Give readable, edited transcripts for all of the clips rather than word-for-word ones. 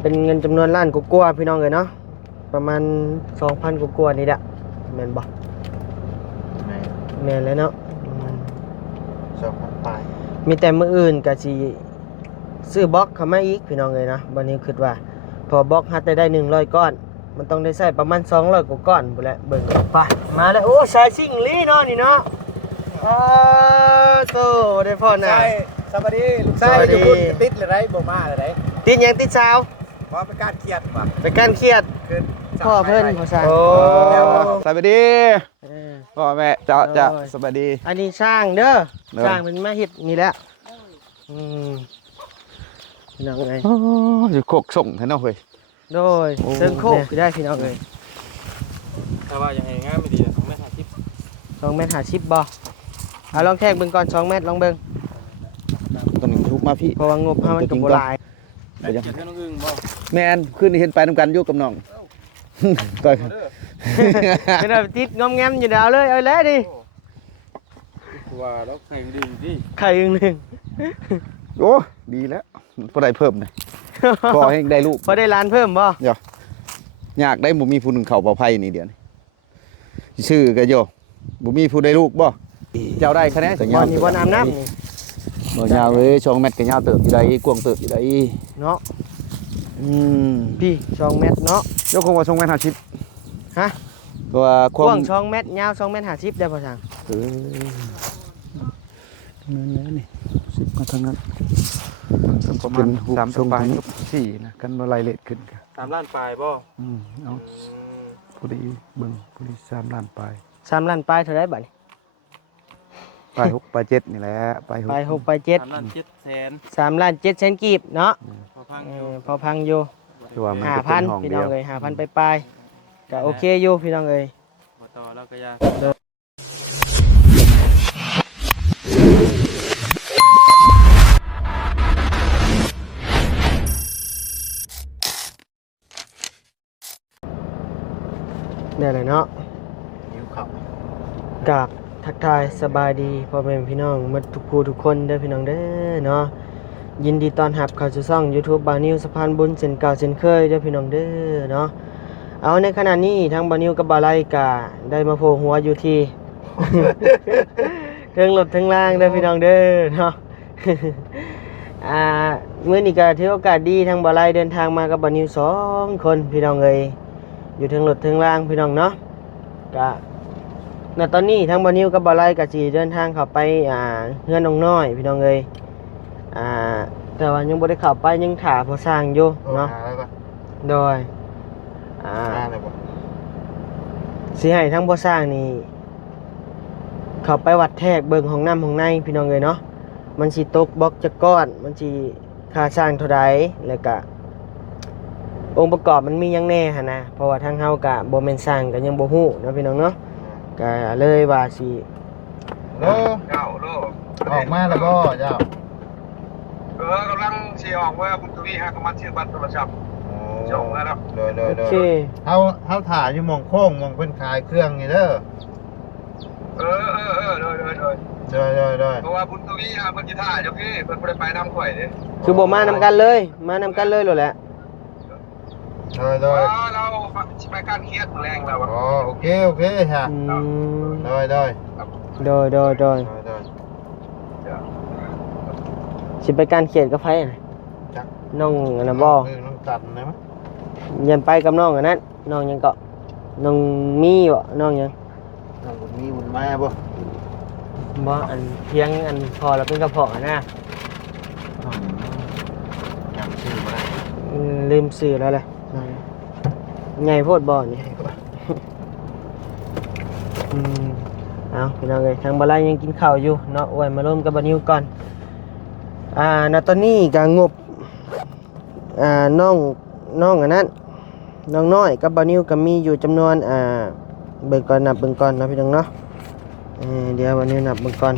เป็นเงินจำนวนล้านกว่าๆพี่น้องเลยเนาะประมาณ 2,000 กว่าๆนี่แหละแม่นบ่แม่นแล้วเนาะ2,000 ปลายมีแต่มื้ออื่นก็สิซื้อบล็อกเข้ามาอีกพี่น้องเลยนะบัดนี้คิดว่าพอบล็อกหัดได้100 ก้อนมันต้องได้ใช้ประมาณ200 กว่าก้อนพุ่นแหละเบิ่งไปมาแล้วโอ้สายซิ่งลีเนาะนี่เนาะโตได้พ่อน่ะใช่สวัสดีลูกชายอยู่พุ่นติดเลยได้บ่มาเลยได้ติดหยังติดสาวเพราะเป็นการเครียดป่ะเป็นการเครียดพ่อเพิ่นพ่อสร้างโอ้สวัสดีพ่อแม่เจ้าสวัสดีอันนี้สร้างเด้อสร้างเป็นมาเฮ็ดนี่แหละพี่น้องเอ้ยอยู่โคกส่งให้น้องเฮ้ยโดยเซิงโคกได้พี่น้องเอ้ยถ้าว่ายังไงงานไม่ดี2 เมตร 50 2 เมตร 50บ่เอาลองแทกเบิ่งก่อน2 เมตรลองเบิ่งตัวนึงทุกมาพี่เพราะว่างบเฮามันก็บ่หลายแม่นขึ้นเห็นไปนำกันอยู่กับน้องต่อยเป็นแบบติดงอมแงมอยู่ดาวเลยเอาแล้วดิว่าแล้วไข่ดึงดิไข่ดึงโอ้ดีแล้วพอได้เพิ่มเลยพอให้ได้ลูกพอได้ล้านเพิ่มบ่เดี๋ยวอยากได้บ่มีผู้นึงเข้าเป่าไผ่นี่เดี๋ยวนี้ชื่อก็โยบ่มีผู้ได้ลูกบ่เจ้าได้คะแนนบ่นี่บ่น้ำนี่บ่ยาวเลย2 เมตรก็ยาวเติบอยู่ได้กว้างเติบอยู่ได้เนาะพี่2 เมตรเนาะเจ้าคงว่า2 เมตร 50ฮะตัวกว้าง2 เมตรยาว2 เมตร 50ได้พ่อช่างนั่นนี่10มาทางนั้นประมาณ3 ปลาย4นะกันบ่ไล่เลทขึ้นกัน3 ล้านปลายบ่เอาผู้ดีเบิ่งผู้ดี3 ล้านปลาย3 ล้านปลายเท่าไดบัดนี้ปลาย6ปลาย7นี่แหละปลาย6ปลาย7 3 ล้าน 7 แสน3 ล้าน 7 แสนกีบเนาะพอพังอยู่5,000พี่น้องเอ้ย 5,000 ปลายๆก็โอเคอยู่พี่น้องเอ้ยบ่ต่อแล้วก็ยาได้เลยเนาะกับทักทายสบายดีพ่อแม่พี่น้องหมดทุกผู้ทุกคนเด้อพี่น้องเด้อเนาะยินดีต้อนรับเข้าสู่ช่อง YouTube บานิวสะพานบุญเส้นเก่าเส้นเคยเด้อพี่น้องเด้อเนาะเอาในขณะนี้ทั้งบานิวกับบาไลกะได้มาโผล่หัวอยู่ที่เทิงรถเทิงล่างเด้อพี่น้องเด้อเนาะมื้อนี้ก็ถือโอกาสดีทั้งบาไลเดินทางมากับบานิว2 คนพี่น้องเอ้ยอยู่เทิงรถเทิงล่างพี่น้องเนาะก็ณตอนนี้ทั้งบานิวกับบาไลก็สิเดินทางเข้าไปเฮือนน้องน้อยพี่น้องเอ้ยแต่ว่ายังบ่ได้เข้าไปยังถ่าพอสร้างอยู่เนาะโดยสิให้ทั้งพอสร้างนี่เข้าไปวัดแทกเบิ่งห้องน้ำห้องในพี่น้องเอ้ยเนาะมันสิตกบล็อกจักก้อนมันสิค่าสร้างเท่าใดแล้วก็องค์ประกอบมันมีหยังแน่หั่นนะเพราะว่าทางเฮาก็บ่แม่นสร้างก็ยังบ่ฮู้เนาะพี่น้องเนาะก็เลยว่าสิโลออกมาแล้วบ่เจ้ากำลังสิออกว่าบุญทวีฮะกำลังซื้อบัตรโทรศัพท์ส่งแล้วโอเคเฮาถ่ายอยู่หม่องโค้งหม่องเพิ่นขายเครื่องนี่เด้อโดยเพราะว่าบุญทวีฮะเพิ่นสิถ่ายอยู่พี่เพิ่นบ่ได้ไปนำข่อยเด้คือบ่มานำกันเลยมานำกันเลยโลดแหละโดยเราสิไปการเครียดแรงแล้วอ๋อโอเคฮะโดยสิไปการเขียนกับไผน้องอันน่ะบ่น้องตันนะมั้ยยันไปกับน้องอันนั้นน้องยังก็น้องมีบ่น้องยังน้องมีบุญมาบ่อันเพียงอันพอแล้วเป็นกระเพาะนะจำชื่อบ่ได้ลืมชื่อแล้วแหละใหญ่โพดบ่นี่เอาพี่น้องเอ้ยทางบ่ไลยังกินข้าวอยู่เนาะไว้มาร่วมกับบานิวก่อนณตอนนี้ก็งบน้องอันนั้นน้องน้อยกับบานิวก็มีอยู่จำนวนเบิ่งก่อนนับเบิ่งก่อนนะพี่น้องเนาะเดี๋ยวบานิวนับเบิ่งก่อน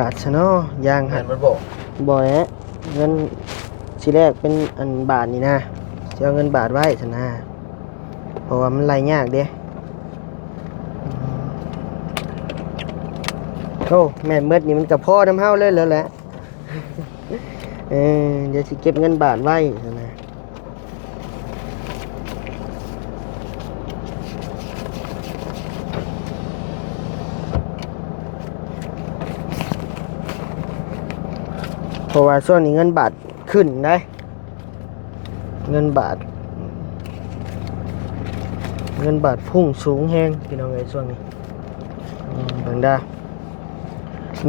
ขาดซะเนาะยางหันมันบ่บ่แฮะเงิน ทีแรกเป็นอันบาทนี่นะสิเอาเงินบาทไว้ซั่นนะเพราะว่ามันไหลยากเด้โอ้แม่นเบิดนี่มันก็พอน้ำเฮาเลยแล้วแหละเดี๋ยวสิเก็บเงินบาทไว้ซั่นนะเพราะว่าช่วงนี้เงินบาทขึ้นได้เงินบาทพุ่งสูงแฮงพี่น้องเอ้ยช่วงนี้เบิ่งได้เห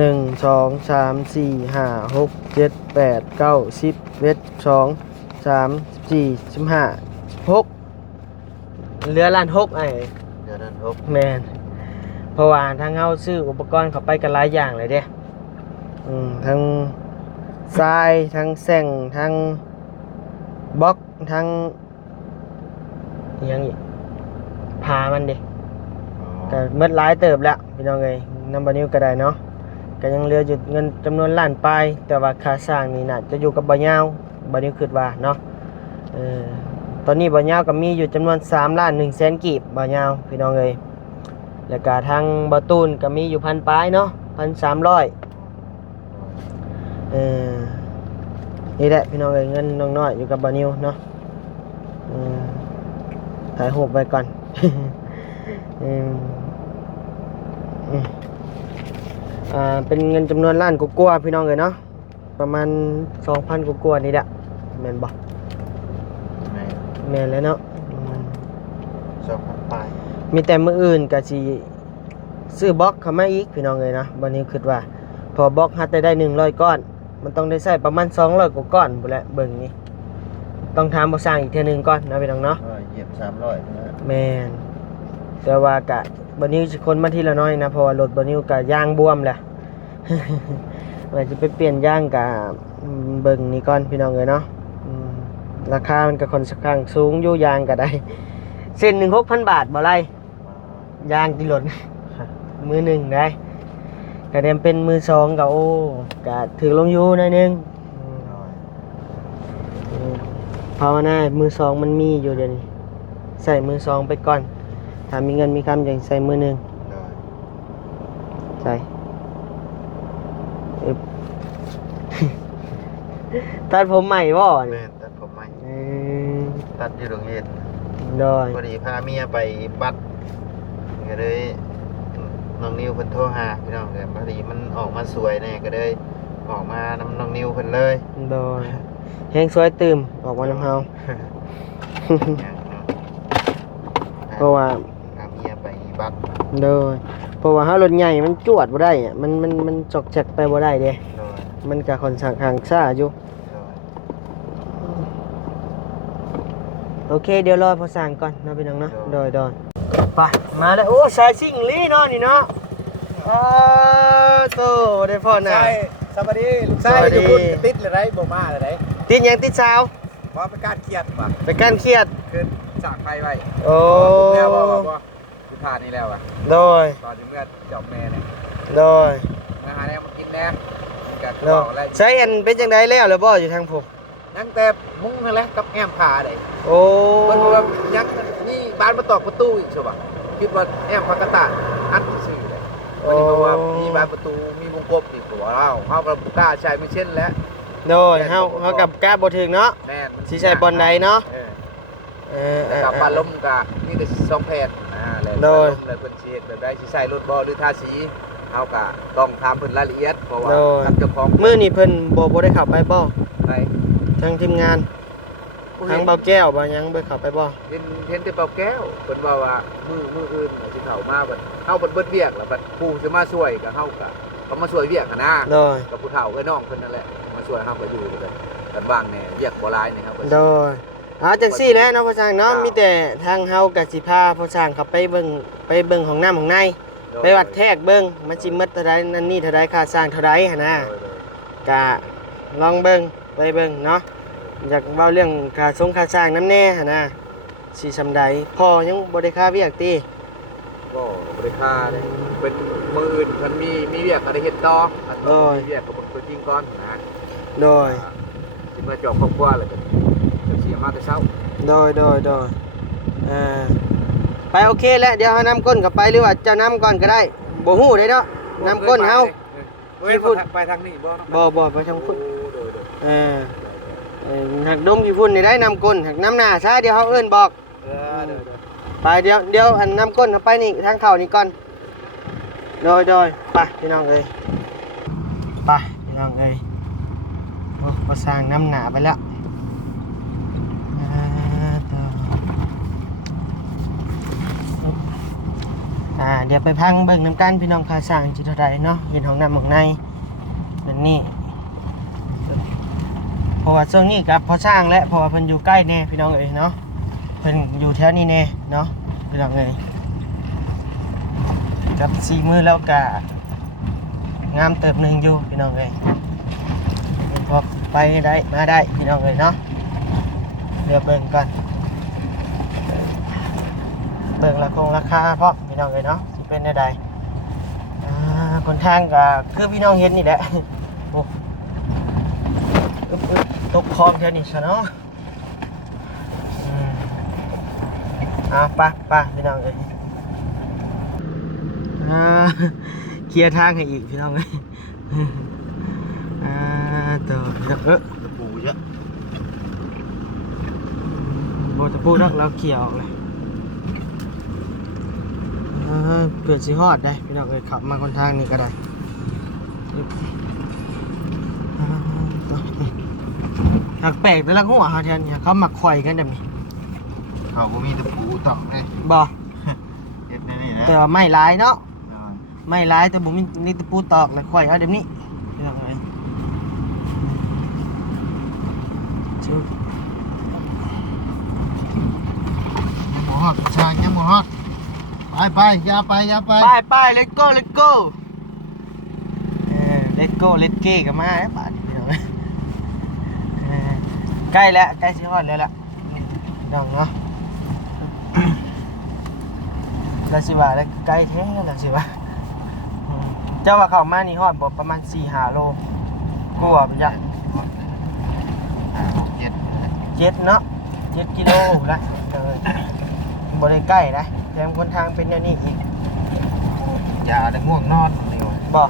ลือล้านหกไอ้ เดี๋ยวนั้นครบ แมนเพราะว่าทางเฮาซื้ออุปกรณ์เข้าไปกันหลายอย่างเลยเด้ทั้งทรายทั้งแซงทั้งบล็อกทั้งอิหยังอีกพามันเด้ก็เบิดหลายเติบแล้วพี่น้องเอ้ยนำบ่นิ้วก็ได้เนาะก็ยังเหลืออยู่เงินจำนวนล้านปลายแต่ว่าค่าสร้างนี่น่าจะอยู่กับบ่ยาวบ่นิ้วคิดว่าเนาะตอนนี้บ่ยาวก็มีอยู่จำนวน3 ล้าน 1 แสนกีบบ่ยาวพี่น้องเอ้ยแล้วก็ทางบ่ตูนก็มีอยู่พันปลายเนาะ1,300นี่แหละพี่น้องเอ้ยเงินน้องน้อยอยู่กับบ่นิวเนาะถ่ายรูปไว้ก่อน เป็นเงินจำนวนล้านกว่าๆพี่น้องเอ้ยเนาะประมาณ 2,000 กว่าๆนี่แหละแม่นบ่แม่นแล้วเนาะ2,000ปลาย มีแต่มื้ออื่นก็สิซื้อบล็อกเข้ามาอีกพี่น้องเอ้ยนะบ่นี้คิดว่าพอบล็อกหัดได้100ก้อนมันต้องได้ใช้ประมาณ200กว่าก้อนพุ่นแหละเบิ่งนี่ต้องถามบ่สร้างอีกเทื่อนึงก่อนนะพี่น้องเนาะเหยียบ300นะแม่นแต่ว่ากะบ่นิวสิคนมาทีละน้อยนะเพราะว่ารถบ่นิวก็ยางบวมแหละ ว่าจะไปเปลี่ยนยางกะเบิ่งนี่ก่อนพี่น้องเอ้ยเนาะราคามันก็ค่อนข้างสูงอยู่ยางก็ได้เส้นหนึ่ง 6,000 บาทบ่ไรยางที่หล่น มือหนึ่งได้ก็เดมเป็นมือสองก็โอ้ก็ถือลงอยู่หน่อยนึงภาวนามือสองมันมีอยู่เดี๋ยวนี้ใส่มือสองไปก่อนถ้ามีเงินมีคำอย่างใส่มือหนึ่งใส่ ตัดผมใหม่บ่ แม่นตัดผมใหม่ตัดอยู่โรงเรียน โดย พอดีพาเมียไปบัดก็เลยน้องนิวเพิ่นโทรหาพี่น้องก็พอดีมันออกมาสวยแน่ก็เลยออกมานำน้องนิวเพิ่นเลย โดยแห้งสวยตื่มออกมานำเฮา เพราะว่าพาเมียไปบัดโดยเพราะว่าเฮารถใหญ่มันจวดบ่ได้อะมันจอกแจกไปบ่ได้เด้มันก็ค่อนข้างช้าอยู่โอเคเดี๋ยวรอพอสั่งก่อนเนาะพี่น้องเนาะโดยไปมาแล้วโอ้สายซิ่งลี่เนาะนี่เนาะโตได้พ่อน่ะใช่สวัสดีลูกชายอยู่พุ่นติดเลยไรบ่มาเลยไร ติดหยังติดสาว ว่าไปการเครียดป่ะ ไปการเครียดคือสากไฟไว้ โอ้แล้วบ่คือผ่านนี่แล้วอ่ะโดยตอนนี้เมื่อจบแม่เนี่ยโดยอาหารแนวมากินแน่กัน โดยใช้อันเป็นจังไดแล้วหรือบ่อยู่ทางผมยังแต่มุ้งนั่นแหละกับแอมพาได้โอ้มันว่ายังนี่บ้านมาตอกประตูอีกใช่ป่ะคิดว่าแอมพากระตาอันซื่อเลยวันนี้เพราะว่ามีบานประตูมีวงกบอีกตัวเราเฮากับกล้าใช้ไม่เช่นแล้วโดยเฮากับกล้าบ่ถึงเนาะแม่นสิใช้บอลใดเนาะกับปลาล้มกะนี่ได้2แผ่นเลยโดยเลยเพิ่นสิเฮ็ดแบบใดสิใช้รถบ่หรือทาสีเฮาก็ต้องถามเพิ่นรายละเอียดเพราะว่าทางเจ้าของมื้อนี้เพิ่นบ่ได้เข้าไปบ่ไปทางทีมงานทางเบาแก้วบ่ยังบ่เข้าไปบ่เห็นแต่เบาแก้วเพิ่นว่ามื้ออื่นสิเข้ามาบัดเฮาเบิดเวียกแล้วบัดผู้สิมาช่วยก็เฮาก็เขามาช่วยเวียกนะกับผู้เฒ่ากับน้องเพิ่นนั่นแหละมาช่วยเฮาก็อยู่กันว่างแน่เวียกบ่หลายนี่ครับโดยจังซี่แหละเนาะพ่อช่างเนาะมีแต่ทางเฮาก็สิพาพ่อช่างเข้าไปเบิ่งห้องน้ำห้องในไปวัดแทกเบิ่งมันสิหมดเท่าใดนั่นนี่เท่าใดค่าสร้างเท่าใดหั่นน่ะก็ลองเบิ่งไปเบิ่งเนาะอยากเว้าเรื่องค่าค่าสร้างนำแน่หั่นน่ะสิซำใดพ่อยังบ่ได้ค่าเวียกติก็บ่ได้ค่าเด้เป็นมื้ออื่นมันมีเวียกก็ได้เฮ็ดต่อมีเวียกก็บ่ตัวจริงก่อนนะโดยม มื่อจบครอบครัวแล้วก็เสียมาแต่เช้า โดยอ่าไปโอเคแล้วเดี๋ยวเอาน้ำก้นกลับไปหรือว่าจะน้ำก่อนก็ได้บ่ฮู้ได้เนาะน้ำก้นเฮา เฮ้ยพูดไปทางนี้บ่เนาะ บ่ไปทางพุ่น โดย หักดมอยู่พุ่นนี่ได้น้ำก้นหักน้ำหน้าซะเดี๋ยวเฮาเอิ้นบอก โดย ไปเดี๋ยวอันน้ำก้นเอาไปนี่ทางเข้านี่ก่อนโดยไปพี่น้องเอ้ยไปพี่น้องเอ้ยโอ้ก็สร้างน้ำหนาไปแล้วเดี๋ยวไปพังเบิ่งน้ำกันพี่น้องค่าสร้างจิตเท่าใดเนาะเห็นห้องน้ำห้องในเป็นนี่เพราะว่าช่วงนี้กับพอสร้างและเพราะว่าเพิ่นอยู่ใกล้แน่พี่น้องเอ้ยเนาะเพิ่นอยู่แถวนี้แน่เนาะพี่น้องเอ้ยกับสีมือแล้วก็งามเติบหนึ่งอยู่พี่น้องเอ้ยพอไปได้มาได้พี่น้องเอ้ยเนาะเดี๋ยวเบิ่งก่อนเบิ่งราคาเพราะพี่น้องเอ้ยเนาะสิเป็นได้ใดคนทางก็คือพี่น้องเห็นนี่แหละโอ้ตกคลองแถวนี้ซะเนาะไปพี่น้องเอ้ยเคลียร์ทางให้อีกพี่น้องเอ้ยตัวตะปูเยอะ โบตะปูรักเราเขี่ยออกเลยเปลี่ยนสีฮอดได้พี่น้องเอ้ยขับมาคนทางนี้ก็ได้หักแปลกแต่ละหัวเขาแทนเนี่ยเขาหมักข่อยกันแบบนี้ เขาก็มีตะปูตอกเลย บ่ เฮ็ดนี่นะ แต่ว่าไม่ร้ายเนาะไม่ร้ายแต่ผมมีตะปูตอกแล้วข่อยเอาเดี๋ยวนี้พี่น้องเอ้ยหมูฮอดช่างยังหมูฮอดไปอย่าไป ไป let's go let's go let's go let's go กันมาไอ้ป่านพี่น้องใกล้แล้วใกล้สิฮอดแล้วล่ะพี่น้องเนาะแล้วสิว่าแล้วใกล้แท้แล้วสิว่าเจ้าว่าเข้ามานี่ฮอดบ่ประมาณ 4-5 โลกลัวไปจัก7เนาะ7 กิโลละบ่ได้ใกล้นะแถมคนทางเป็นแนวนี้อีก อย่าได้ง่วงนอนนี่ว่ะ บ่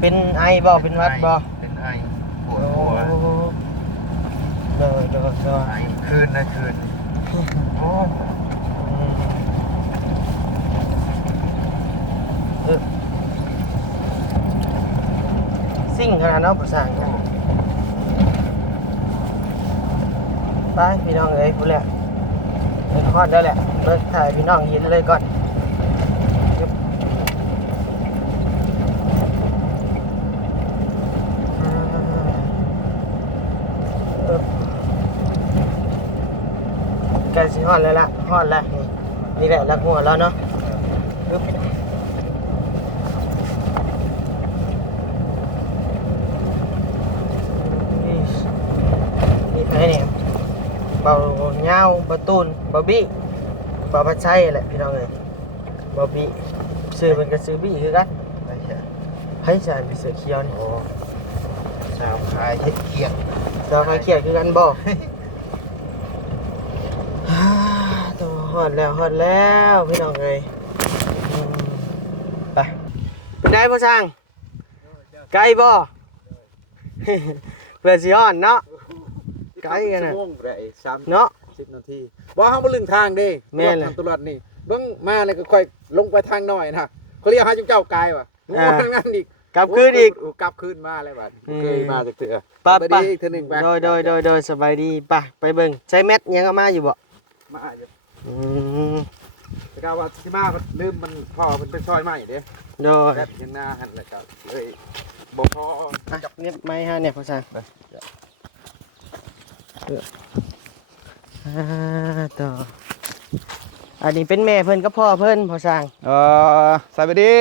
เป็นไอบ่เป็นหวัดบ่ เป็นไอปวดหัว เด้อ ไอคืนนะคืนโอ้ ซิ่งขนาดเนาะประสานกันไปพี่น้องเอ้ยพูดแล้วเห็นฮอดได้แหละเลิกถ่ายพี่น้องเห็นเลยก่อนใกล้สิฮอดแล้วล่ะฮอดแล้วนี่แหละลักหัวแล้วเนาะนี่ไงเนี่ยเบาเงาเบาตูนเบาบี้เบาพัดไส้แหละพี่น้องเลยเบาบี้ซื้อเป็นกระซื้อบี้คือกัน ไม่ใช่ ให้จ่ายเป็นเสือเขียวนี่ โอ้สาวคายเฮ็ดเกียง ดาวไฟเขียวคือกันบ่ตัวฮอดแล้วพี่น้องเลยไปเป็นได้พ่อช่างไกลบ่เพื่อสิฮอดเนาะไกลกันน่ะ ชั่วโมงได้30 เนาะ นาทีบ่เฮาบ่ลึงทางเด้ แม่นแหละ ตลอดนี่เบิ่งมาแล้วก็ค่อยลงไปทางน้อยนะเขาเรียกหาจุเจ้ากายว่ะทางนั้นอีก กลับคืนอีก กลับคืนมาแล้วบัดเคยมาจากเถื่อ ป้า ไปดีอีกเทื่อหนึงไป โดยสบายดีไปเบิ่งใช้แมทยังเอามาอยู่บ่ มาอยู่ อืม แต่ก็ว่าสิมาลืมมันพ่อมันเป็นซอยใหม่เด้ โดย แซ่บยังหน้าหั่นแล้วก็เลยบ่พอ เน็บไม้ฮะเนี่ยพ่อช่างต่ออันนี้เป็นแม่เพิ่นกับพ่อเพิ่นพ่อช่าง สวัสดี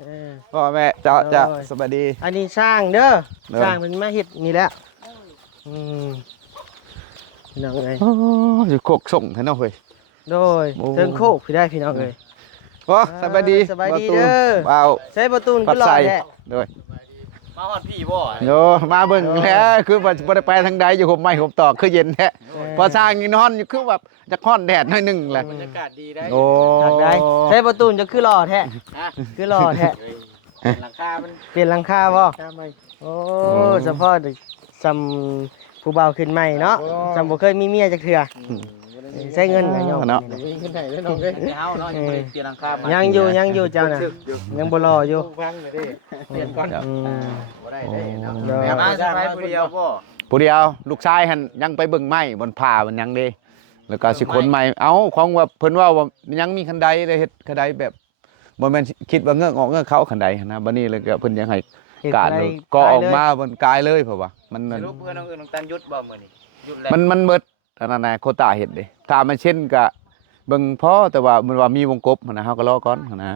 เออ พ่อแม่จ้าสวัสดี อันนี้สร้างเด้อ เด้อ สร้างเพิ่นมาเฮ็ดนี่แหละน้องเอ้ย อยู่โคกส่งให้น้องเฮ้ย โดยเทิงโคกพี่ได้พี่น้องเอ้ย โอ้สบายดี สบายดี บ่ตูน เด้อ เบา ใช้ประตูน ปั ก็ ด รอ ใส่ แท้ ด้วย ไป มาฮอดพี่บ่ โยมาเบิ่งแล้วคือว่าบ่ได้ไปทางใดอยู่ผมไม่ผมตอกคือเย็นแท้พอสร้างนี่นอนอยู่คือแบบจะฮ้อนแดดหน่อยหนึงแหละ บรรยากาศดีได้ โอ้ อยากได้ใช้ประตูจะคือหล่อแท้ ฮะ คือหล่อแท้ หลังคามัน เปลี่ยนหลังคาบ่ ทำไม โอ้เฉพาะจำผู้เบาขึ้นใหม่เนาะจำบ่เคยมีเมียจักเทื่อใช้เงินนะโยม เนาะ มีขึ้นไหนได้น้องเอ้ยเฮาเนาะยังบ่ได้เปลี่ยนหลังคามา ยังอยู่เจ้าน่ะยังบ่รออยู่ ฟังเลยดิเปลี่ยนก่อน อืม บ่ได้เด้เนาะ เดี๋ยว แม่มาสบายผู้เดียวบ่ ผู้เดียวลูกชายหันยังไปเบิ่งไม้บนผ่ามันยังเด้แล้วก็สิขนไม้เอ้าของว่าเพิ่นว่ายังมีคันใดเลยเฮ็ดคันใดแบบบ่แม่นคิดว่าเงือกออกเงือกเข้าคันใดนะบัดนี้เลยก็เพิ่นยังให้ เฮ็ด การ อะไร ก็ออกมาบนกายเลยเพราะว่ามัน สิ นั่น รู้เพื่อนน้องอื่นน้องตันยุดบ่มื้อนี้ยุดแล้ว มันเบิดอันนั้นน่ะโควต้าเฮ็ดเด้ถ้ามันเช่นก็เบิ่งพอแต่ว่ามันว่ามีวงกบหั่นนะเฮาก็รอก่อนหั่นนะ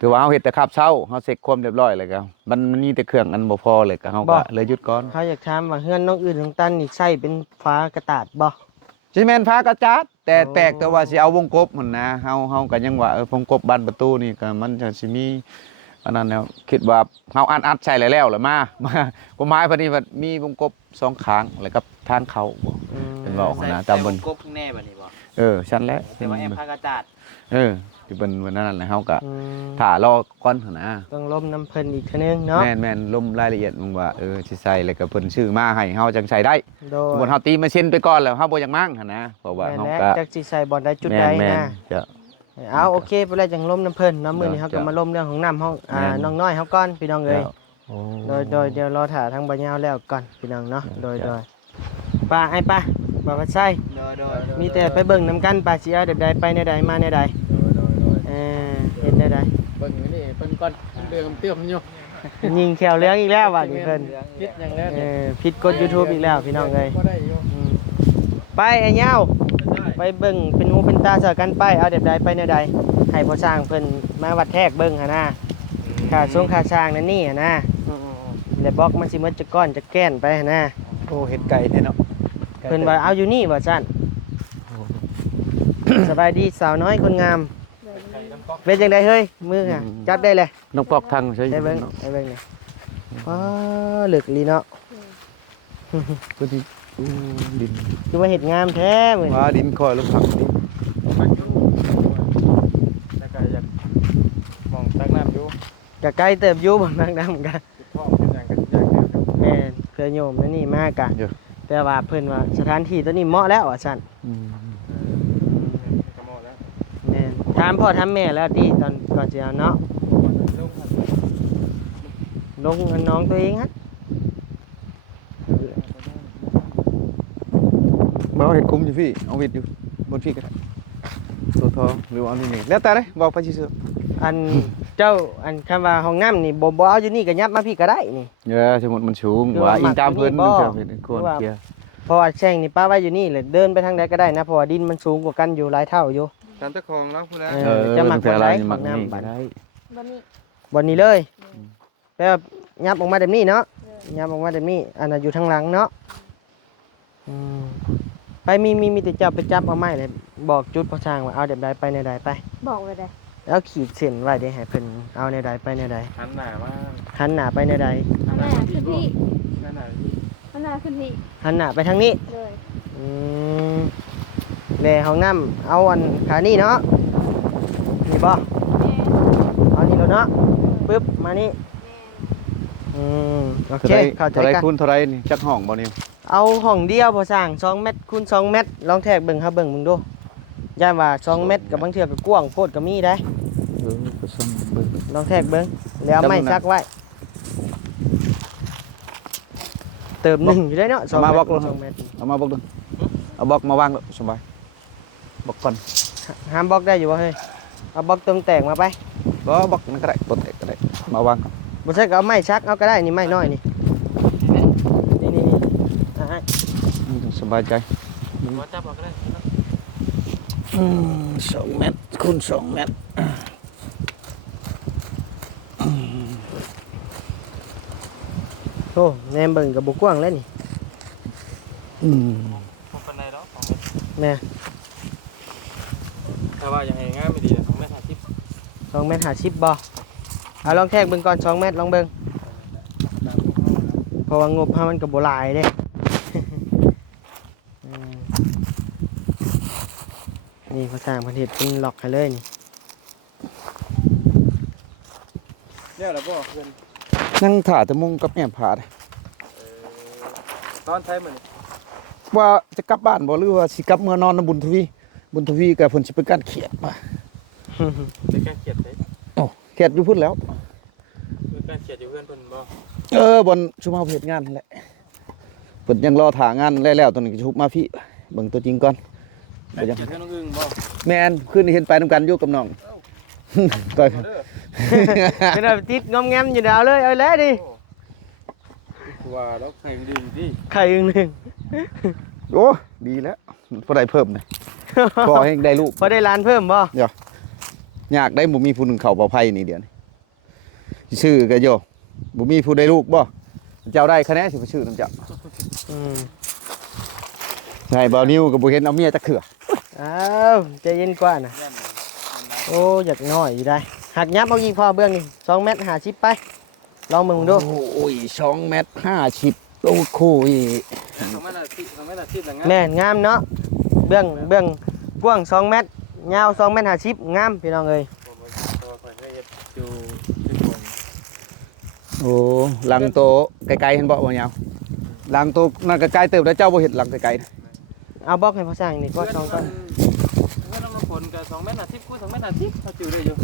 ถือว่าเฮาเฮ็ดแต่คาบเช้าเฮาเสร็จความเรียบร้อยแล้วก็มันมีแต่เครื่องอันบ่พอเลยก็เฮาก็เลยหยุดก่อน เขาอยากถามว่าเฮือนน้องอื่นของตันนี่ใช้เป็นฟ้ากระดาษบ่ สิแม่นฟ้ากระจาดแต่แปลกแต่ว่าสิเอาวงกบหั่นนะเฮาก็ยังว่าวงกบบานประตูนี่ก็มันจะสิมีอันนั้นแล้วคิดว่าเฮาอัดใช้แล้วล่ะมาก็หมายพอดีว่ามีวงกบสองข้างแล้วก็ทางเข้าบ่ เป็นเว้าหั่นนะตามเบิ่น กบแน่บัดนี้บ่ ชั้นแล้ว แต่ว่าแอมพากระจาด ที่เป็นวันนั้นแหละเฮาก็ อืม ถ่ารอก่อนหั่นนะ ต้องล้มน้ำเพิ่นอีกทีนึงเนาะ แม่นลมรายละเอียดมึงว่าสิใส่แล้วก็เพิ่นชื่อมาให้เฮาจังใส่ได้ โด สมมุติเฮาตีมาเช่นไปก่อนแล้วเฮาบ่อยากมั่งหั่นนะเพราะว่า แม่น เฮา แล้ว ก็ จักสิใส่บ่อนได้จุดใด แม่ นะ นจะ เอาโอเคไปแล้วจังล้มน้ำเพิ่นเนาะมื้อนี้ เดี๋ เฮา ยว ก็มาล้มเรื่องของน้ำเฮา แม่น น้องน้อยเฮาก่อนพี่น้องเอ้ย โอ้ โดยเดี๋ยวรอถ่าทางบ่ยาวแล้วก่อนพี่น้องเนาะโดย จ้ะ ป้าไอ้ป้าบ่ว่าใช่ โดย มีแต่ไปเบิ่งนํกันป้าสิเอาแบบใดไปแนวใดมาแนวใดเฮ็ดแนวใด เบิ่งอยู่นี่เพิ่นก่อนเดือมเติมอยู่ ยิงแขวเหลืองอีกแล้วว่านี่เพิ่น คิดอย่างแล้ว ผิดกฎ YouTube อีกแล้วพี่น้องเอ้ย บ่ได้อยู่ อืมไปไอ้เหย้าไปเบิ่งเป็นหูเป็นตาเสอกันไปเอาแบบใดไปแนวใดให้พ่อสร้างเพิ่นมาวัดแทกเบิ่งหั่นนะค่าสงค่าสร้างนั่นนี่หั่นนะแล้วบอกมันสิหมดจะก้อนจะแก้นไปหั่นนะ โอ้เฮ็ดไก่แท้เนาะ เพิ่นว่าเอาอยู่นี่ว่าซั่นสบายดีสาวน้อยคนงามเป็นจังไดเฮ้ยมืออ่ะจับได้เลย น้องปอกทางใช่ ได้เบิ่งได้เบิ่งนี่ว้าเหลึกลีเนาะ พื้นที่ดิน คือว่าเฮ็ดงามแท้มื้อนี้ ว่าดินคอยลงผักดิน แล้วก็อยากมองตักน้ำอยู่ ก็ใกล้เติบอยู่บ่นางดำกัน ท้องเป็นหยังก็อยากเจอกัน แม่นเพื่อโยมนั่นนี่มากะแต่ว่าเพิ่นว่าสถานที่ตัวนี้เหมาะแล้วว่าซั่น อืม ก็หมดแล้ว แม่นถามพ่อถามแม่แล้วที่ตอนก่อนสิเอาเนาะลงกับน้องตัวเองฮะ บ่เฮ็ดคุ้มอยู่พี่เอาเฮ็ดอยู่บนพี่ก็ได้ตัวทองหรือว่าเอาที่นี่แล้วแต่เลยบอกไปซื่อ อันเจ้าอันคำว่าห้องน้ำนี่บ่เอาอยู่นี่ก็ยับมาพี่ก็ได้นี่ สมมุติมันสูง คือ ว่า ว่า อิงตามเพิ่น มั มัน ก จะ อยู่ เป็น นี่บ่ คนเกียร์ เพราะว่าแช่งนี่ป้าไว้อยู่นี่เลยเดินไปทางใดก็ได้นะเพราะว่าดินมันสูงกว่ากันอยู่หลายเท่าอยู่ ตามเจ้าของแล้วพุ่นนะ จะหมัก แต่ บ่ ละ ได้ นี่ ห้ มั อก ง นี่ น้ำ ก็ บัด ได้ บันนี้ บนนี้เลยแบบยับออกมาแบบนี้เนาะยับออกมาแบบนี้อันนั้นอยู่ทางหลังเนาะอืมไปมีแต่จับไปจับเอาไม้เลยบอกจุดพอช่างว่าเอาแบบใดไปในใดไป บอกไว้เลย แล้วขีดเส้นไว้ได้ให้เพิ่นเอาในใดไปในใด หันหน้ามา หันหน้าไปในใด อันหน้าขึ้นที่ นั่นน่ะ อันหน้าขึ้นที่ หันหน้าไปทางนี้ เลย อืมแม่ห้องน้ำเอาอันขานี่เนาะนี่บ่ แม่ เอานี่แล้วเนาะปึ๊บมานี่ แม่ อืมโอ เท่า เค ไร เข้าใจ เท่าไร กัน คูณเท่าไรนี่จักห้องบ่นี่ เอาห้องเดียวพอสร้าง2เมตรคูณ2เมตรลองแทกเบิ่งครับเบิ่งมึงดูย่านว่า2เมตรกับบางเทื่อก็กว้างโพดก็มีได้ ก็ซ่อมเบิ่ง ลองแทกเบิ่งแล้วเอาไม้ซักไว้เติมหนึ่งอยู่ได้เนาะ2 มา เม บ ต อก รคูณ2เมตร เอามาบอกดูเอาบอกมาวางแล้วสบายบอกก่อน ห้ามบล็อกได้อยู่บ่เฮ้ยเอาบล็อกเติมแตกมาไป บอกนั่นก็ได้ปลดเอกก็ได้มาวางก่อน บ่ใช่ก็เอาไม้ซักเอาก็ได้นี่ไม้น้อยนี่นี่อ่ะ สบายใจ ว่าจับเอาก็ได้ 2 เมตรคูณ2 เมตร โอ้แนมเบิ่งก็บ่กว้างแล้วนี่ พวกคนใดเนาะของ แม่ ถ้าว่ายังไงง่ายไม่ดีของแม่30 2เมตร50บ่เอาลองแทกเบิ่งก่อน2เมตรลองเบิ่ง ราะว่างบเฮามันก็บ่หลายเด้ อืมนี่เขาสร้างเพิ่นเฮ็ดเป็นล็อกให้เลยนี่ เนี่ยแหละบ่เพื่อน นั่งถ่าจะมุงกับแม่ผาด นอนใช้มัน ว่าจะกลับบ้านบ่หรือว่าสิกลับเมื่อนอนนำบุญทวีกับเพิ่นสิไปกันเขียดมา เป็นการเขียดเลย โอ้เขียดอยู่พุ่นแล้ว เป็นการเขียดอยู่เพื่อนเพิ่นบ่ บนชุมเฮาเฮ็ดงานนั่นแหละเพิ่นยังรอถ่างานแล้วตัวนี้ก็ชุบมาพี่เบิ่งตัวจริงก่อน เขียดเพื่อนน้องอึ้งบ่ แม่นคืนนี้เห็นไปนํกันอยู่กับน้องก็ เด้อ เป็นแบบติดงอมแงมอยู่ดาวเลยเอาเลยดิ ว่าแล้วใครดื่มดิ ไข่อึ่งหนึ่ง โอ้ดีแล้วบ่ได้เพิ่มเลยพอให้ได้ลูก พอได้ร้านเพิ่มบ่ อยากได้บ่มีผู้หนึงเข้าเป่าไผนี่เดี๋ยวนี้ชื่อก็โยบ่มีผู้ได้ลูกบ่เจ้าได้คะแนนสิไปชื่อนำเจ้า อืม ใช่บ่าวนิวก็บ่เห็นเอาเมียจักเถื่อ อ้าวใจเย็นกว่านะโอ้อยากน้อยอยู่ได้หักยับเอาอีกพอเบื้องนี่2 เมตร50ไปลองมึงดู โอ้ย2 เมตร 50โอ้โหย เขาไม่ละทิศละงั้น แม่นงามเนาะเบื้องกว้าง2 เมตรยาว2 เมตร50งามพี่น้องเอ้ย ตัวข่อยเคยเฮ็ดอยู่ที่บ่ โอ้หลังโตไกลๆเห็นบ่บ่ยาวหลังโตนั่นก็ไกลเติบแล้วเจ้าบ่เห็นหลังไกลๆนะ เอาบล็อกให้พ่อสร้างนี่ก็2ก้อน เพื่อนน้องคนก็2 เมตร50คูณ2 เมตร50เขาจื้อได้อยู่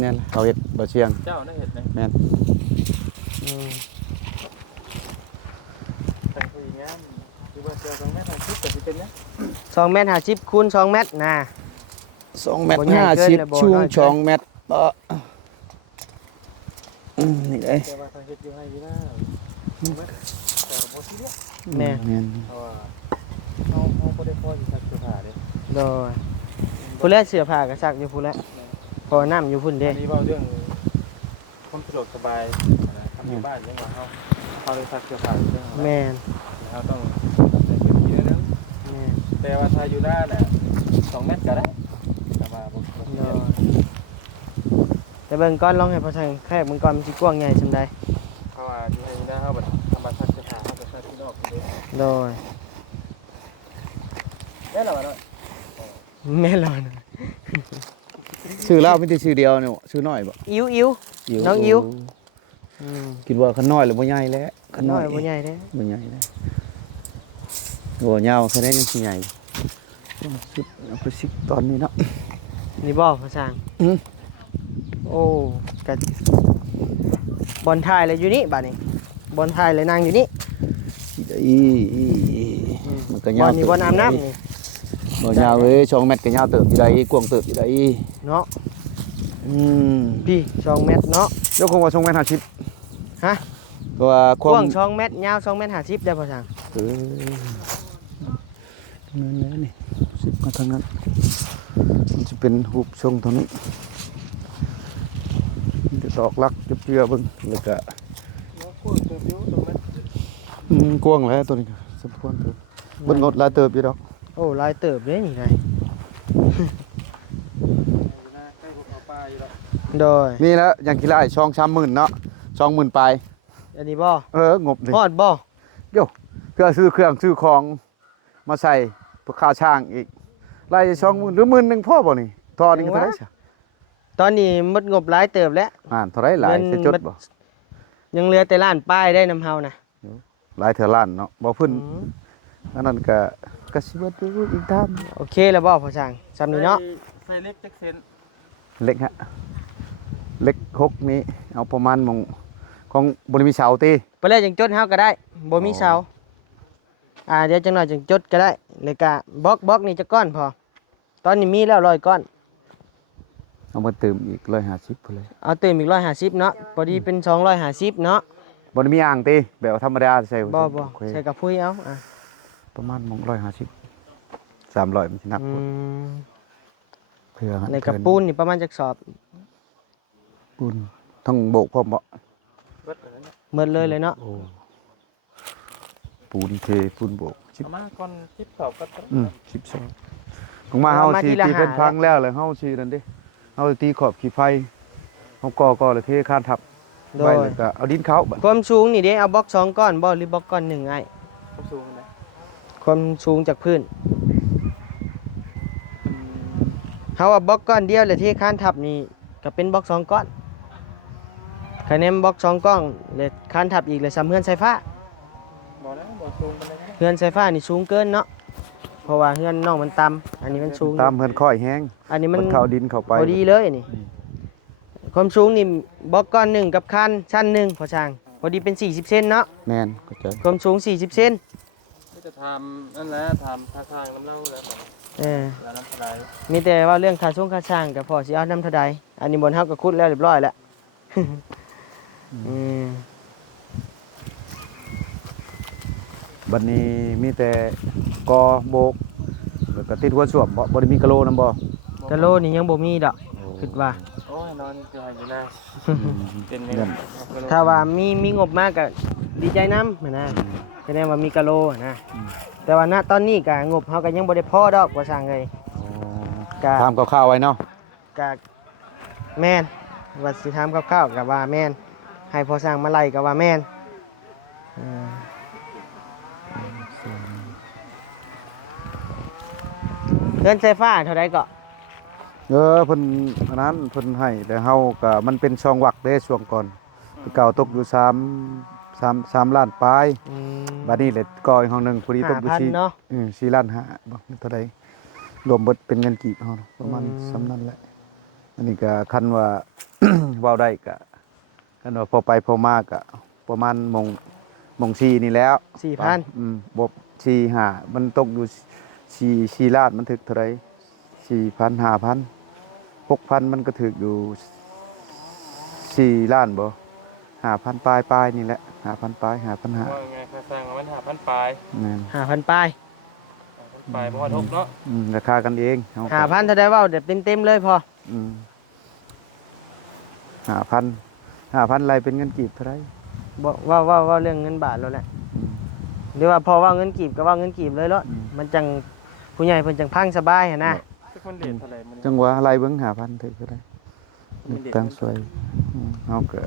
แน่นล่ะเขาเฮ็ดบ่เชียง เจ้าได้เฮ็ดไหม แม่น อืม แต่ผู้หญิงงามคือว่าเจอ2 เมตร50ก็สิเป็นหยัง 2 เมตร50คูณ2 เมตรนะ 2 เมตร บ่ใหญ่เกินเลยบ่ 50ช่วง น้อยเกิน 2 เมตรนี่เลย แต่ว่าเขาเฮ็ดอยู่ให้อยู่นะแต่บ่ซีเรียส แม่ แม่น เพราะว่าเฮาบ่ได้พออยู่ซักเสื้อผ้าเด้ โดยผู้แลเสื้อผ้าก็ซักอยู่ผู้แลพอน้ำอยู่พุ่นเด้ อันนี้เว้าเรื่องความสะดวกสบายนะทำอยู่บ้านจังว่าเฮาได้ซักเสื้อผ้าอยู่เรื่อง แม่น เฮาต้องใส่พื้นที่นั้น แม่น แต่ว่าถ้าอยู่หน้าน่ะ2 เมตรก็ได้แต่ว่าบ่ซี โด เรีย ย ส แต่เบิ่งก่อนลองให้พ่อสร้างแคบเบิ่งก่อนมันสิกว้างใหญ่ซำใด เพราะว่าอยู่ในหน้าเฮาบัดทำบัตรซักเสื้อผ้าเฮาก็ซักที่นอกเด้ โดย ได้แล้วบ่เนาะ แม่นแล้วนะ ชื่อเล่ามีแต่ชื่อเดียวเนี่ยชื่อน้อยบ่ อิ๋วน้องอิ๋ว อืม คิดว่าคันน้อยหรือบ่ใหญ่แล้วคันน้อย บ่ใหญ่เด้ บ่ใหญ่แล้วโอ้ยาวคะแนนยังสิใหญ่สิบเอาไปสิตอนนี้เนาะ นี่บ่พ่อสร้าง อืม โอ้กะบอลถ่ายเลยอยู่นี่บัดนี้บอลถ่ายเลยนั่งอยู่นี่ มันก็ บ ยา อ ว ลนี่บอลอาบน้ำนี่ บ่ยาวเอ้ย2 เมตรก็ยาวเติบอยู่ได้กว้างเติบอยู่ได้ เนาะ อืม พี่2 เมตรเนาะ เดี๋ยวคงว่า2 เมตร50 ฮะ ก็ว่าค ก วา ว้าม ง2 เมตรยาว2 เมตร50ได้พ่อสร้าง เออนั่นแหละนี่10มาทางนั้นมันจะเป็นรูปทรงตรงนี้มันจะดอกลักเจือๆเบิ่งแล้วก็ พูดเติมอยู่ตรงนั้น กว้างแล้วตัวนี้ก็สมควรเติบเบิ่งงดหลายเติบอยู่ดอก โอ้ลายเติบเด้นี่ไง หน้าใกล้ภูเขาป่าอยู่แล้ว โดย มีแล้วอย่างกีฬาอีก2-3หมื่นเนาะ20,000ปลาย อันนี้บ่ งบนี่ ฮอดบ่ เพื่อซื้อเครื่องซื้อของมาใส่เพื่อค่าช่างอีกไล่20,000หรือ10,000พอบ่นี่ทอนี่ก็เท่าไหร่ซะ ตอนนี้หมดงบหลายเติบแล้ว เท่าไหร่หลายสิจดบ่ ยังเหลือแต่ล้านป้ายได้นำเฮานะ หลายเท่าล้านเนาะบ่เพิ่น อืม อันนั้นก็สิเบิดอยู่อีกทาง โอเคแล้วบ่พ่อสร้างซ้ำนี้เนาะ ไฟเล็กจักเซน เล็กฮะเล็ก6นี้เอาประมาณหมองของบ่ได้มีเสาติ ไปเลยจังจดเฮาก็ได้บ่มีเสาเดี๋ยวจังหน่อยจังจดก็ได้แล้วก็บล็อกนี่จะก้อนพอตอนนี้มีแล้ว100ก้อน เอามาเติมอีก150พุ่นเลย เอาเติมอีก150เนาะพอดีเป็น250เนาะ บ่ได้มีอ่างติแบบธรรมดาใส่ บ่ โอเค ใส่กับพุ้ยเอาประมาณหมอง150 300มันสิหนัก อืม เพื่อหัน ในกับปูนนี่ประมาณจักสอบ ปูนทั้งโบกพร้อมบ่ เบิดอันนั้นน่ะ หมดเลยเนาะ โอ้ปูนเทปูนโบก เอามาก่อนทิปสอบก็ 12ของมาเฮาสิตีเพิ่นพังแล้วเลยเฮาสินั่นเด้เฮาตีขอบขี้ไฟเฮาก่อแล้วเทคานทับ โด ไว้ ย แล้วก็เอาดินเขาบัด ความสูงนี่เด้เอาบล็อก2ก้อนบ่หรือบล็อกก้อนหนึ่งไอ้ เขาสูงนะ ความสูงจากพื้นเฮาว่าบล็อกก้อนเดียวแล้วที่คานทับนี่ก็เป็นบล็อก2ก้อนคะแนนบล็อก2ก้อนแล้วคานทับอีกแล้วซ้ำเฮือนไฟฟ้า บ่แล้วบ่สูงปานใดนะ เฮือนไฟฟ้านี่สูงเกินเนาะเพราะว่าเฮือนน้องมันต่ำอันนี้มันสูง ตามเฮือนค่อยแห้ง อันนี้มัน เข้าดินเข้าไป พอดีเลยนี่ความสูงนี่บล็อกก้อนหนึ่งกับคานชั้นหนึ่งพอช่างพอดีเป็น40เซนเนาะ แม่นเข้าใจ ความสูง40เซน ก็จะทำนั่นแหละทำท่าทางน้ำเล่าแล้วก็ แล้วน้ำทลาย มีแต่ว่าเรื่องค่าสูงค่าช่างกับพอสิเอาน้ำเท่าใดอันนี้บนเฮาก็คุดแล้วเรียบร้อยแล้ว อืม บัดนี้มีแต่กอโบกแล้วก็ติดหัวส้วมบ่ได้มีกะโหลนำบ่ กะโลนี่ยังบ่มีดอกคิดว่า โอ้ยนอนเกลืออยู่นะเป็นไง ถ้าว่ามีงบมากก็ดีใจนำนะแสดงว่ามีกะโลนะแต่ว่าณตอนนี้ก็งบเฮาก็ยังบ่ได้พอดอกว่าสั่งเลยก็ ถามคร่าวๆไว้เนาะ ก็แม่นว่าสิถามคร่าวๆก็ว่าแม่นให้พอสร้างมาไล่ก็ว่าแม่นเงินไฟฟ้าเท่าใดก็ เพิ่นอันนั้นเพิ่นให้แต่เฮาก็มันเป็นช่องวักเด้ช่วงก่อนเก่าตกอยู่3ล้านปลาย อืม บัดนี้เลยก่ออีกห้องหนึงพอดีตกอยู่ 5,000เนาะ 4ล้าน5บ่เท่าใดรวมเบิดเป็นเงินกีบเฮาเนาะประมาณสำนั้นแหละอันนี้ก็คันว่า เว้าได้ก็คันว่าพอไปพอมาก็ประมาณมง4นี่แล้ว 4,000 บ่4 5มันตกอยู่4ล้านมันถึกเท่าใด4,000 5,000 6,000มันก็ถึกอยู่4ล้านบ่5,000ปลายๆนี่แหละ5,000ปลาย5,500 ว่าไงค่าสร้างมัน5,000ปลาย นั่น 5,000ปลาย ปลายบ่ฮอด6เนาะ ราคากันเองเฮาก็ 5,000เท่าใดเว้าเดี๋ยวเต็มๆเลยพอ 5,000ไรเป็นเงินกีบเท่าไหร บ่ว่าเรื่องเงินบาทแล้วแหละหรือว่าพอว่าเงินกีบก็ว่าเงินกีบเลยเนาะมันจังผู้ใหญ่เพิ่นจังพังสบายหั่นนะ ทุกคนเรียนเท่าไหร่มัน จังหวะไรเบิ้ง5,000ถึงเท่าไหรนึกตั้งสวยเฮาก็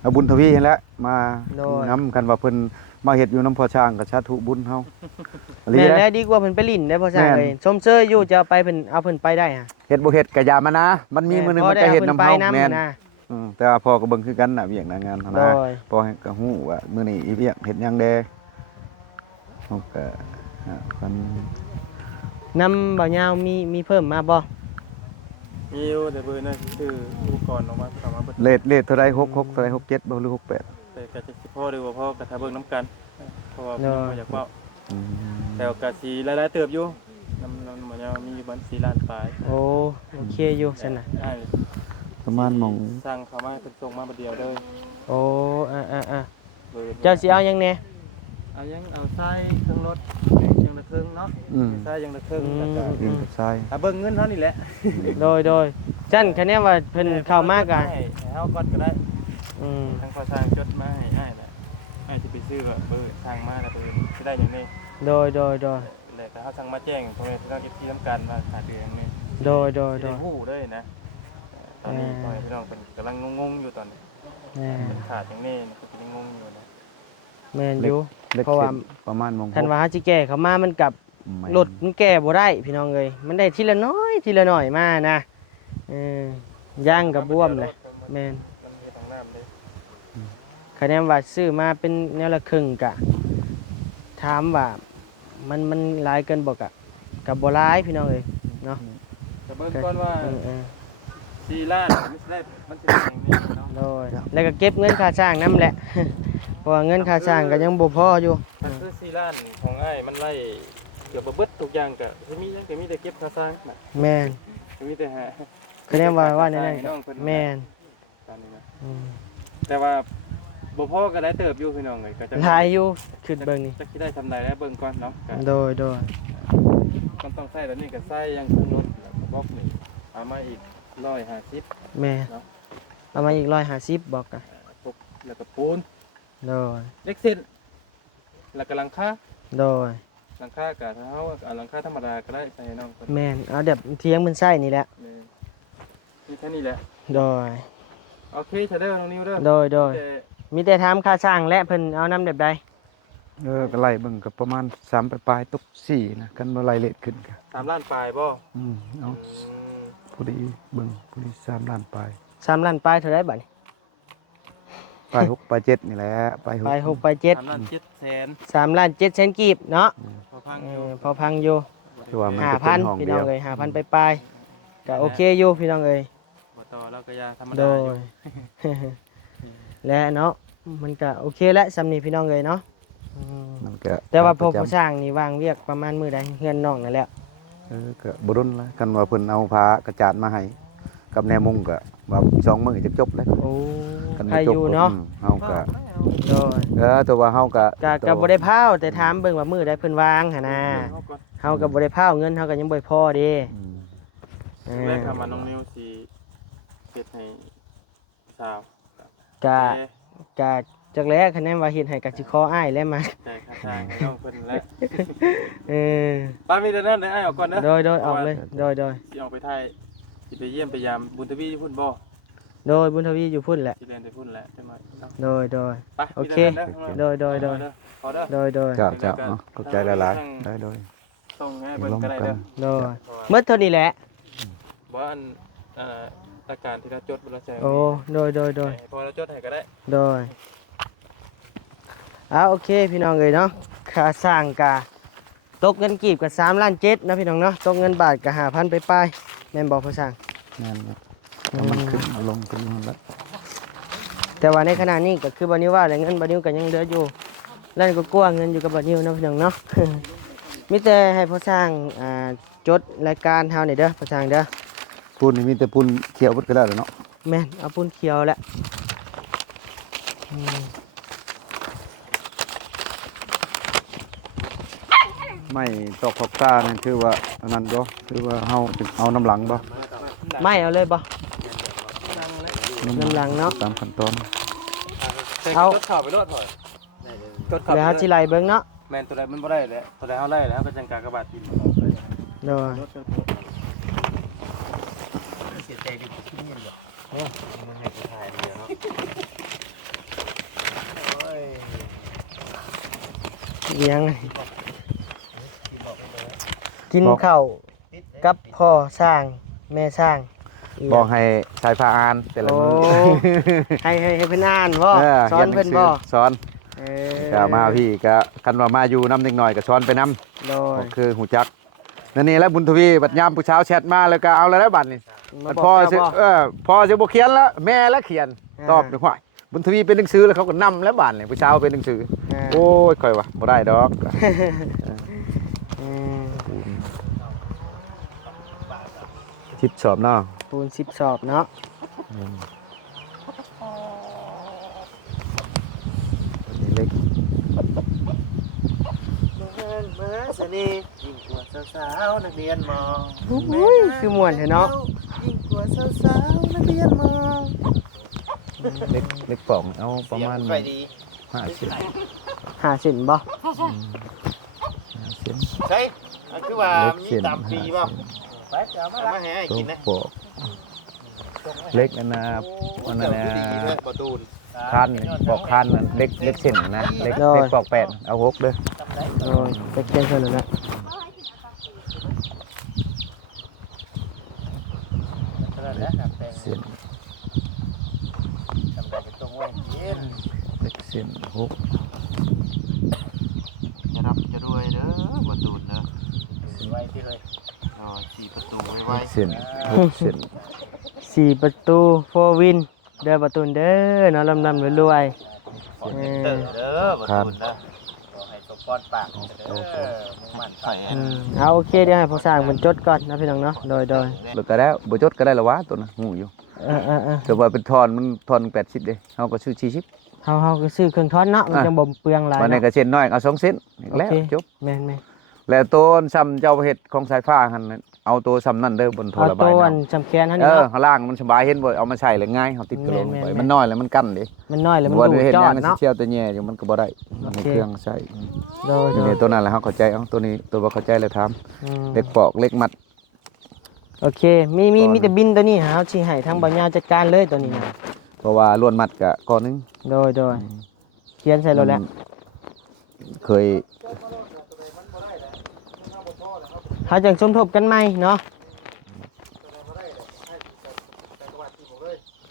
เอาบุญทวีให้แล้วมานํกันว่าเพิ่นมาเฮ็ดอยู่น้ำพอช้างกับสาธุบุญเฮา แม่นแล้วดีกว่าเพิ่นไปลิ้นได้อพ่อสร้างเลยชมเชยอยู่จะเอาไปเพิ่นเอาเพิ่นไปได้ฮะ เฮ็ดบ่เฮ็ดก็อย่ามานะมันมีมื้อหนึงมันจะเฮ็ดน้ำเฮา แม่ แม่น นนะ แต่ว่าพ่อก็เบิ่งคือกันน่ะเวียกหน้างาน โด นะ ย พ่อก็ฮู้ว่ามื้อนี้อีเวียกเฮ็ดหยังแดเฮาก็กัน นำบ่ยาวมีเพิ่มมาบ่ มีอยู่แต่เบอร์น่ะคืออุปกรณ์ออกมาเข้ามาเบิด เลทเท่าใด66เท่าใด67บ่หรือ68 แต่ก็จะสิพ่อหรือว่าพ่อก็ถ้าเบิ่งน้ำกันเพราะว่าบ่อยากเว้าแต่ก็สิหลายๆเติบอยู่น้ำมันมีอยู่บัน4ล้านปลาย โอเคอยู่ซั่นน่ะ อ้าย ประมาณหม่อง สร้างเข้ามาให้เพิ่นส่งมาบัดเดียวเลย โอ้อ่า เบอร์ เจ้าสิเอาหยังแหน่ เอายังเอาทรายเครื่องรถยังละครึ่งเนาะทรายยังละครึ่งแล้วก็ ดินกับทราย ถ้าเบิ่งเงินเท่านี้แหละ โดยจันคะแนนว่าเพิ่นเข้ามากอ่ะ ให้เฮาก่อนก็ได้ อืม ทางพอสร้างจดมาให้อ้ายน่ะอ้ายสิไปซื้อแบบเบอร์ทางมาแล้วเบอร์สิได้อย่างนี้ โดย แล้วก็เฮาสั่งมาแจ้งพ่อแม่พี่น้องที่นํกันว่าขาดเดือนนี้ โดย สิได้ฮู้เลยนะตอนนี้พ่อแม่พี่น้องเพิ่นกำลังงงๆอยู่ตอนนี้ แม่ เพิ่นขาดอย่างนี้เพิ่นก็งงอยู่นะ แม่นอยู่ เล็ก เพราะว่า ประมาณหม่อง คันว่าเฮาสิแก้เข้ามามันกับ รถมันแก่บ่ได้พี่น้องเอ้ยมันได้ทีละน้อยมานะย่างกับบวมเลยแม่น มันเฮ็ดทางน้ำเลย คะแนนว่าซื้อมาเป็นแนวละครึ่งกะถามว่ามันหลายเกินบ่กะกับบ่หลายพี่น้องเอ้ยเนาะ จะเบิ่งก่อนว่า เออ 4ล้านมันสิได้อย่างนี้เนาะ โดยแล้วก็เก็บเงินค่าจ้างนํแหละ เพราะว่าเงินค่าจ้างก็ยังบ่พออยู่ ถ้าคือ4ล้านของอ้ายมันไล่เกือบเบิดทุกอย่างก็สิมีหยังก็มีแต่เก็บค่าสร้างน่ะ แม่น ก็มีแต่หา คะแนนว่าแนั่นๆแม่น ตอนนี้นะ อืม แต่ว่าบ่พอก็ได้เติบอยู่พี่น้องเลยก็จะ หลายอยู่ขึ้นเบิ่งนี่ จะคิดได้ทำได้แล้วเบิ่งก่อนเนาะก็ โดย มันต้องใส่แบบนี้ก็ใส่อยังคือรถแล้วก็บล็อกนี่เอามาอีก150 แม่น เนาะ เอามาอีก150บอกกะ ปุ๊บแล้วก็ปูน โดย เล็กเส้นแล้วก็หลังคา โดย หลังคาก็ถ้าเฮาเอาหลังคาธรรมดาก็ได้ใส่ให้น้องเพิ่น แม่นเอาแบบเทียงมันไส้นี่แหละ นี่แค่นี้แหละ โดย เอา โอเคเด้อน้องนิวเด้อ โดย แต่ มีแต่ถามค่าสร้างและเพิ่นเอานำแบบใด ก็ไล่เบิ่งก็ประมาณ3ปลายๆตก4นะกันบ่ไล่เลทขึ้นก็ 3ล้านปลายบ่ เอาพอดีเบิ่งพอดี3ล้านปลาย 3ล้านปลายเท่าไดบัดนี้ ปลาย6ปลาย7นี่แหละปลาย6 ปลาย6ปลาย7 3ล้าน7แสน 3ล้าน7แสนกีบเนาะ พอพังอยู่ พอพังอยู่ คือว่ามันก็เป็นห้อง 5,000พี่ เดี น้ ย อง ว เอ้ย5,000ปลายๆก็โอเคอยู่พี่น้องเอ้ย บ่ต่อแล้วก็ยาธรรม โด ดาย อยู่ และเนาะมันก็โอเคแล้วสำนี้พี่น้องเอ้ยเนาะอืม มันก็ แต่ว่าพอ ประจำ ผู้สร้างนี่วางเรียกประมาณมื้อใดเฮือนน้องนั่นแหละ ก็บ่ดนละกันว่าเพิ่นเอาผ้ากระจาดมาให้กับแนมุงก็ว่า2มื้อจะจบแล้ว โอ้ กัน ใครอยู่เนาะ เฮาก็ โดย ตัวว่าเฮาก็ ก็บ่ได้พาวแต่ถามเบิ่งว่ามื้อใดเพิ่นวางหั่นน่ะเฮาก็บ่ได้พาวเงินเฮาก็ยังบ่พอเด้ อืม เอ แร อก ทำมาน้องนิวสิเฮ็ดให้สาว ก็ แต่ ก็จักแลคะแนนว่าเฮ็ดให้ก็สิขออ้ายแล้วมา ใจค่าทางให้น้องเพิ่นแหละ เออ ป้ามีแต่นั้นได้อ้ายออกก่อนเด้อ โดยออกเลยโดย สิออกไปไทยสิไปเยี่ยมไปยามบุญทวีอยู่พุ่นบ่ บุญทวีอยู่พุ่นแหละ สิเรียนไปพุ่นแหละจังหน่อยเนาะ โดย ไป โอเค มีแต่นั้นเด้อ โดย ขอเด้อ โดย เจ้าเนาะเข้าใจหลายๆได้โดย ต้องให้เบิ่งก็ได้เด้อ โดยเมื่อเท่านี้แหละ บ่อันรายการที่เราจดบ่เราแจ้ง โอ้โดย พอเราจดให้ก็ได้ โอเคพี่น้องเอ้ยเนาะค่าสร้างกะตกเงินกีบกับ3ล้าน7นะพี่น้องเนาะตกเงินบาทกับ5,000ไปแม่นบ่พ่อสร้าง นั่นแหละแล้วมันขึ้นมาลงขึ้นมาแล้ว แต่ว่าในขณะนี้ก็คือบ่นิวว่าแต่เงินบ่นิวก็ยังเหลืออยู่ล้านก็กลัวาเงินอยู่กับบ่นิวเนาะพี่น้องเนาะ มีแต่ให้พ่อสร้างจดรายการเฮานี่เด้อพ่อสร้างเด้อ ปูนนี่มีแต่ปูนเขียวเบิดก็ได้แล้วเนาะ แม่นเอาปูนเขียวแหละอืม ไม่ตอกขอบตานั่นคือว่าอันนั้นบ่คือว่าเฮาเอาน้ำหลังบ่ ไม่เอาเลยบ่น้ำหลังเนาะ ตามขั้นตอน เอา จดข่าวไปโลดถอยจดข่าว เดี๋ยวเฮาสิไล่เบิ่งเนาะ แม่นตัวใดมันบ่ได้แล้วตัวใดเฮาได้แล้วก็จังกากบาดทิ่ม โดย เสียใจอยู่ที่นี่บ่มันให้กูถ่ายเดียวเนาะโอ้ย เลี้ยงกินข้าวกับพ่อสร้างแม่สร้าง บอกให้สายพาอ่านแต่ละ โอ้ มื้อ ให้เพิ่นอ่านบ่ สอนเพิ่นบ่ สอน เอ ก็มาพี่ก็คันว่ามาอยู่น้ำเด็กหน่อยก็สอนไปน้ โดย ำคือหูจักนั่นนี่แหล้วบุญทวีบัดยามผู้เช้าแชทมาแล้วก็เอาแล้วบัดนี่ มา มัน บ พ อ อก สิ เจ้าบ่ พอสิบ่เขียนแล้วแม่แล้วเขียน อ่า ตอบด้วยว่าบุญทวีเป็นหนังสือแล้วเขาก็นำแล้วบัดนี่ผู้เช้าเป็นหนังสือ อ่า โอ้ยค่อยว่าบ่ได้ดอก อืม ทิปสอบเนาะ ปูน10 สอบเนาะ เล็ก มาสนียิ่งกว่าสาวๆนักเรียนมอ อุ้ยคือม่วนแท้เนาะ ยิ่งกว่าสาวๆนักเรียนมอ เล็กป่องเอาประมาณ ไปดี 50 5 เส้นบ่ เส้น ใช่คือว่า เล็ก มี เส้น ตามปีบ่ไปเอามาให้ ตัว กินนะ ปอกเล็กอันน่ะอันนั้นน่ะ ประตูน คันนี่ปอกคันน่ะเล็กเส้นนะเล็กปอก8เอา6เด้อ โอ้ยไปเขียนเพิ่นแล้วนะ เท่านั้นแหละครับแต่ เส้น จำได้จะต้องไว้กิน เล็กเส้น6 จะรับจะรวยเด้อประตูนเด้อไว้ที่เลยอ๋อ4ประตูไว้ เส้น6เส้น 4 ประตู4วินเด้อประตูเด้อเนาะลำๆรวย คอนเทนเตอร์เด้อประตูนเด้อขอให้สมพรปากเด้อมุ่งมั่นไข่ ๆเอาโอเคเดี๋ยวให้พ่อสร้างเพิ่นจดก่อนนะพี่น้องเนาะโดย แล้วก็แล้วบ่จดก็ได้แล้ววะตัวน่ะฮู้อยู่ เออ แต่ว่าเป็นทอนมันทอน80เด้เฮาก็ซื้อ40 เฮาก็ซื้อเครื่องทอดเนาะมันจังบ่เปลืองหลาย วันนี้ เนาะ ก็เส้นน้อยเอา2เส้นแล้ว โอเค จบ แม่น แล้วตัวซ้ำเจ้าเฮ็ดของสายฟ้าหั่นน่ะเอาตัวซ้ำนั่นเด้อบน ๆ ท่อ เอา ระ ตั บายว อัน น้ำ จำแขนเท่า เอ นี้ อ เนาะ ข้างล่างมันสบายเห็นบ่เอามาใส่แล้วง่ายเฮาติดกระโหลก แม่น ไป ๆ มันน้อยแล้วมันกั้นเด้ มันน้อยแล้วมัน บ่ ดู ได้เฮ็ด จ ห อ ยั ด งสิ เนาะ เชี่ยวแต่แย่อยู่มันก็บ่ได้ โอ ใน เค เครื่องใช้ โดย นี่ตัวนั้นแหละเฮาเข้าใจเอาตัวนี้ตัวบ่เข้าใจแล้วถาม อืม เล็กปอกเล็กมัด โอเคมีแต่บินตัวนี้หาเอาสิให้ทางบ่ยาวจัดการเลยตัวนี้นะ ราะว่าล้วนมัดก็ก้อนหนึง โดยเขียนใส่รถแล้ว เคย เขาจังสมทบกันใหม่เนาะ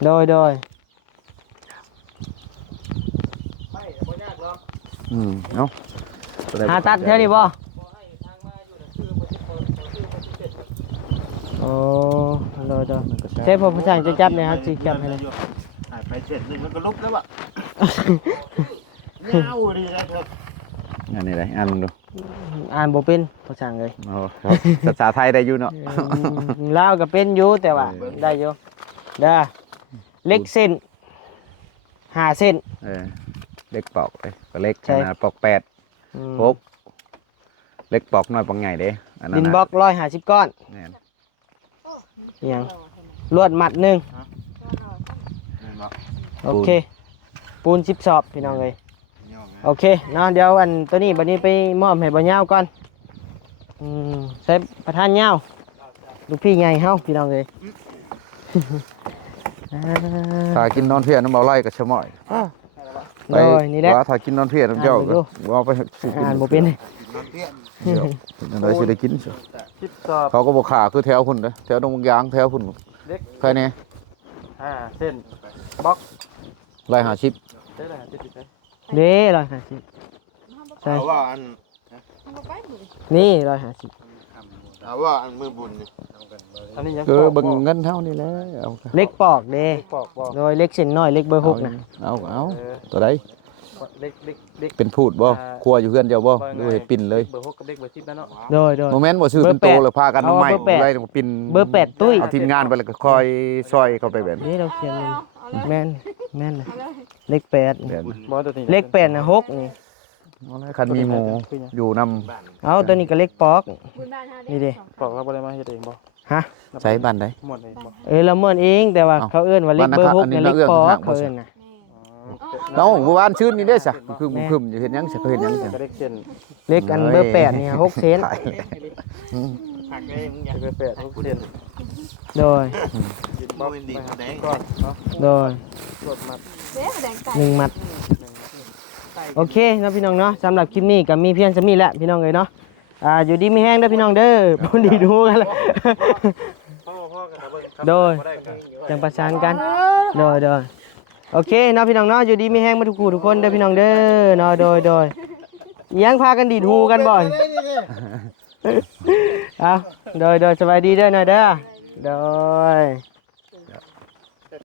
โดย เนาะ หาตัดเท่านี้บ่โอ้โดยเทพผู้ชายจะจับเนี่ยครับสีแคบให้เลย ไปเสร็จนึงมันก็ลุกแล้วอ่ะเงาดีนะเธอ อันนี้ได้อ่านมึงดู อ่านบ่เป็นผู้ชายเลย โอ้ภาษาไทยได้อยู่เนาะ ลาวก็เป็นอยู่แต่ว่าได้อยู่เด้อเล็กเส้น5 เส้น เล็กปอกเลยก็เล็ก ใช่ ขนาดปอก8 6เล็กปอกน้อยปอกใหญ่เด้อันนั้น ดิน น่ะ บล็อก150ก้อน แม่น อิหยังลวดมัดหนึ่งโอเคปูน10 สอบพี่น้องเลยโอเคเนาะเดี๋ยวอันตัวนี้บัดนี้ไปมอบให้บ่ยาวก่อนใส่ประธานยาวลูกพี่ใหญ่เฮาพี่น้องเลย ถ้ากินนอนเพียน้ำเบาไล่ก็ชะม้อย โดยนี่แหละ ว่าถ้ากินนอนเพียน้ำเจ้า อ่านไปดู ก็ว่าไปสิกิน อ่านบ่เป็น เดี๋ยวเป็นอะไรสิได้กินสิ 10 สอบ เขาก็บอกขาคือแถวพุ่นเด้อแถวตรงบางยางแถวพุ่น เล็ก ใครเนี่ย เส้นบล็อก ไล่หาชิป ได้แล้วติดไป เด้150ใช่ เอาว่าอัน นี่150 เอาว่าอันมือบุญนี่ อันนี้ยัง เออเบิ่งเงินเท่านี้แหละเอา เล็กปอกเด้ ปอกบ่ โดยเล็กเส้นน้อยเล็กเบอร์6นะ เอาตัวใด เล็ก เป็นพูดบ่ครัวอยู่เพื่อนเจ้าบ่หรือเฮ็ดปิ่นเลย เบอร์6กับเล็กเบอร์10แล้วเนาะ โดย โมเมนต์บ่ซื้อเป็นโตเลยพากันมาใหม่ เอาเบอร์แปด ไล่ปิ่น เบอร์8ตุ้ย เอาทีมงานไปแล้วก็คอยซอยเข้าไปแบบ นี่เราเขียนมันแม่นเลยเล็ก8 แบบ บ่ตัวนี้ เล็ก8นะ6นี่ คันมีหมูอยู่นำ เอาตัวนี้ก็เล็กปอก บุญบ้านเฮา นี่เด้ ปอกเราบ่ได้มาเฮ็ดเองบ่ ฮะ ใช้บ้านใด หมดเลยบ่ เราเมินเองแต่ว่า เอ้า เขาเอื้อนว่าเล็กเบอร์ บ้านนะครับ 6เนี่ย อันนี้ เล็กปอก เราเอื้อน เขาเอื้อนนะ เนาะเมื่อวานชื่นนี่เด้ซะคือมึงคึมอยู่เฮ็ดหยังซะเขาเฮ็ดหยังซะ ก็เล็กเส้น เล็กอันเบอร์8เนี่ย6 เซน หักเองอยากไป8 6เส้น โดย กินบล็อกไปหาก่อนเนาะ โดย รวดมัด เด้แดงไก่ 1 มัดโอเคเนาะพี่น้องเนาะสำหรับคลิปนี้ก็มีเพียงสำนี้แหละพี่น้องเลยเนาะอยู่ดีมีแห้งเด้อพี่น้องเด้อพูดดีดูกันละ พ่อกันเบิ่ง โดยจังประสานกันโดยโอเคเนาะพี่น้องเนาะอยู่ดีมีแห้งมาทุกคู่ทุกคนเด้อพี่น้องเด้อเนาะโดยยังพากันดีดหูกันบ่อยเอาโดยสบายดีเด้อหน่อยเด้อโดย